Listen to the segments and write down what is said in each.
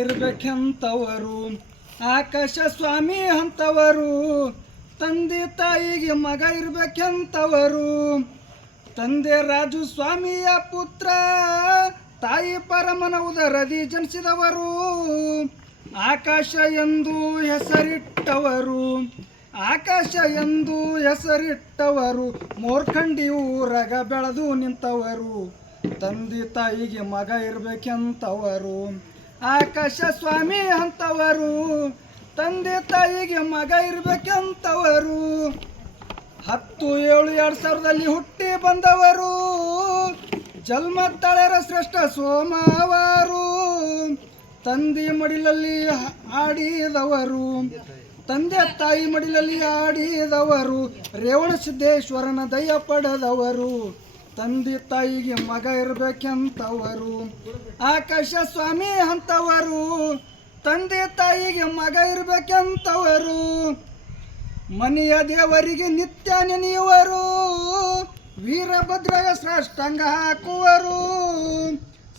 ಇರ್ಬೇಕೆಂತವರು ಆಕಾಶ ಸ್ವಾಮಿ ಅಂತವರು, ತಂದೆ ತಾಯಿಗೆ ಮಗ ಇರ್ಬೇಕೆಂತವರು. ತಂದೆ ರಾಜು ಸ್ವಾಮಿಯ ಪುತ್ರ, ತಾಯಿ ಪರಮನ ಉದರದಿ ಜನಿಸಿದವರು. ಆಕಾಶ ಎಂದು ಹೆಸರಿಟ್ಟವರು, ಆಕಾಶ ಎಂದು ಹೆಸರಿಟ್ಟವರು. ಮೋರ್ಖಂಡಿ ಊರಗ ಬೆಳೆದು ನಿಂತವರು, ತಂದೆ ತಾಯಿಗೆ ಮಗ ಇರ್ಬೇಕೆಂತವರು. ಆಕಾಶ ಸ್ವಾಮಿ ಅಂತವರು, ತಂದೆ ತಾಯಿಗೆ ಮಗ ಇರ್ಬೇಕೆಂತವರು. 10/7/2000 ಹುಟ್ಟಿ ಬಂದವರು, ಜನ್ಮ ತಳೆರ ಶ್ರೇಷ್ಠ ಸೋಮವಾರು. ತಂದೆ ಮಡಿಲಲ್ಲಿ ಆಡಿದವರು, ತಂದೆ ತಾಯಿ ಮಡಿಲಲ್ಲಿ ಆಡಿದವರು. ರೇವಣ ಸಿದ್ದೇಶ್ವರನ ದಯ ಪಡೆದವರು, ತಂದೆ ತಾಯಿಗೆ ಮಗ ಇರ್ಬೇಕೆಂತವರು. ಆಕಾಶ ಸ್ವಾಮಿ ಅಂತವರು, ತಂದೆ ತಾಯಿಗೆ ಮಗ ಇರ್ಬೇಕೆಂತವರು. ಮನೆಯ ದೇವರಿಗೆ ನಿತ್ಯ ನೆನೆಯುವರು, ವೀರಭದ್ರಗ ಸಾಷ್ಟಾಂಗ ಹಾಕುವರು.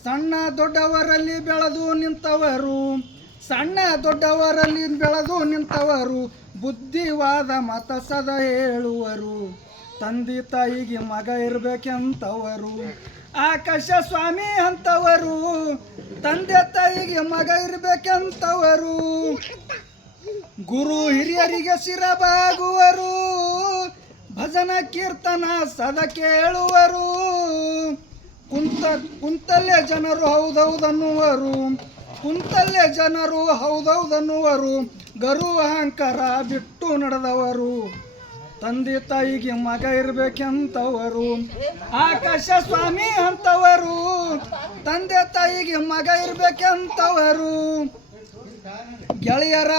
ಸಣ್ಣ ದೊಡ್ಡವರಲ್ಲಿ ಬೆಳೆದು ನಿಂತವರು, ಸಣ್ಣ ದೊಡ್ಡವರಲ್ಲಿ ಬೆಳೆದು ನಿಂತವರು. ಬುದ್ಧಿವಾದ ಮತ ಸದಾ ಹೇಳುವರು, ತಂದೆ ತಾಯಿಗೆ ಮಗ ಇರ್ಬೇಕೆಂತವರು. ಆಕಾಶ ಸ್ವಾಮಿ ಅಂತವರು, ತಂದೆ ತಾಯಿಗೆ ಮಗ ಇರ್ಬೇಕೆಂತವರು. ಗುರು ಹಿರಿಯರಿಗೆ ಶಿರಬಾಗುವರು, ಭಜನ ಕೀರ್ತನ ಸದಾ ಕೇಳುವರು. ಕುಂತಲ್ಲೇ ಜನರು ಹೌದೌದನ್ನುವರು, ಕುಂತಲ್ಲೇ ಜನರು ಹೌದೌದನ್ನುವರು. ಗರ್ವ ಅಹಂಕಾರ ಬಿಟ್ಟು ನಡೆದವರು, ತಂದೆ ತಾಯಿಗೆ ಮಗ ಇರ್ಬೇಕೆಂತವರು. ಆಕಾಶ ಸ್ವಾಮಿ ಅಂತವರು, ತಂದೆ ತಾಯಿಗೆ ಮಗ ಇರ್ಬೇಕೆಂತವರು. ಗೆಳೆಯರ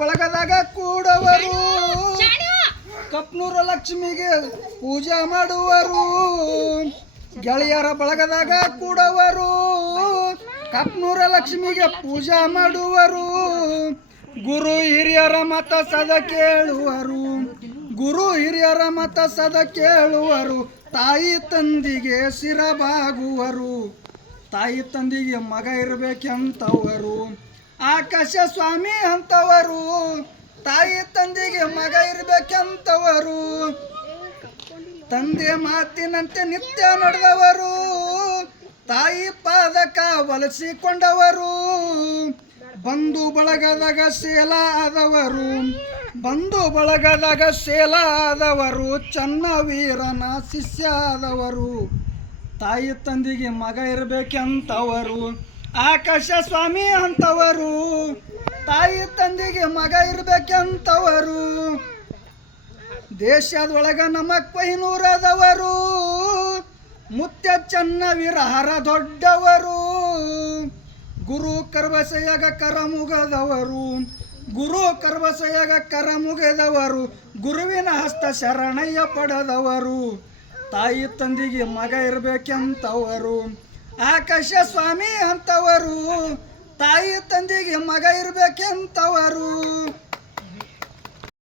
ಬಳಗದಾಗ ಕೂಡವರು, ಕಪ್ನೂರ ಲಕ್ಷ್ಮಿಗೆ ಪೂಜೆ ಮಾಡುವರು. ಗೆಳೆಯರ ಬಳಗದಾಗ ಕೂಡವರು, ಕಪ್ನೂರ ಲಕ್ಷ್ಮಿಗೆ ಪೂಜೆ ಮಾಡುವರು. ಗುರು ಹಿರಿಯರ ಮತ ಸದಾ ಕೇಳುವರು, ಗುರು ಹಿರಿಯರ ಮತ ಸದಾ ಕೇಳುವರು. ತಾಯಿ ತಂದಿಗೆ ಶಿರಬಾಗುವರು, ತಾಯಿ ತಂದಿಗೆ ಮಗ ಇರ್ಬೇಕೆಂತವರು. ಆಕಾಶ ಸ್ವಾಮಿ ಅಂತವರು, ತಾಯಿ ತಂದೆಗೆ ಮಗ ಇರ್ಬೇಕೆಂತವರು. ತಂದೆ ಮಾತಿನಂತೆ ನಿತ್ಯ ನಡೆದವರು, ತಾಯಿ ಪಾದಕ ಒಲಿಸಿಕೊಂಡವರು. ಬಂಧು ಬಳಗದಾಗ ಸೇಲ ಆದವರು, ಬಂಧು ಬಳಗದಾಗ ಸೇಲ ಆದವರು. ಚನ್ನವೀರನ ಶಿಷ್ಯ ಆದವರು, ತಾಯಿ ತಂದೆಗೆ ಮಗ ಇರ್ಬೇಕೆಂತವರು. ಆಕಾಶ ಸ್ವಾಮಿ ಅಂತವರು, ತಾಯಿ ತಂದೆಗೆ ಮಗ ಇರ್ಬೇಕೆಂತವರು. ದೇಶದೊಳಗ ನಮ್ಮ ಕೊಹಿನೂರದವರು, ಮುತ್ಯ ಚನ್ನವೀರ ಹರ ದೊಡ್ಡವರು. ಗುರು ಕರ್ವಸೆಯಾಗ ಕರಮುಗದವರು, ಗುರು ಕರ್ವಸೆಯಾಗ ಕರಮುಗದವರು. ಗುರುವಿನ ಹಸ್ತ ಶರಣಯ್ಯ ಪಡೆದವರು, ತಾಯಿ ತಂದೆಗೆ ಮಗ ಇರ್ಬೇಕೆಂತವರು. ಆಕಾಶ ಸ್ವಾಮಿ ಅಂತವರು, ತಾಯಿ ತಂದೆಗೆ ಮಗ ಇರ್ಬೇಕೆಂತವರು.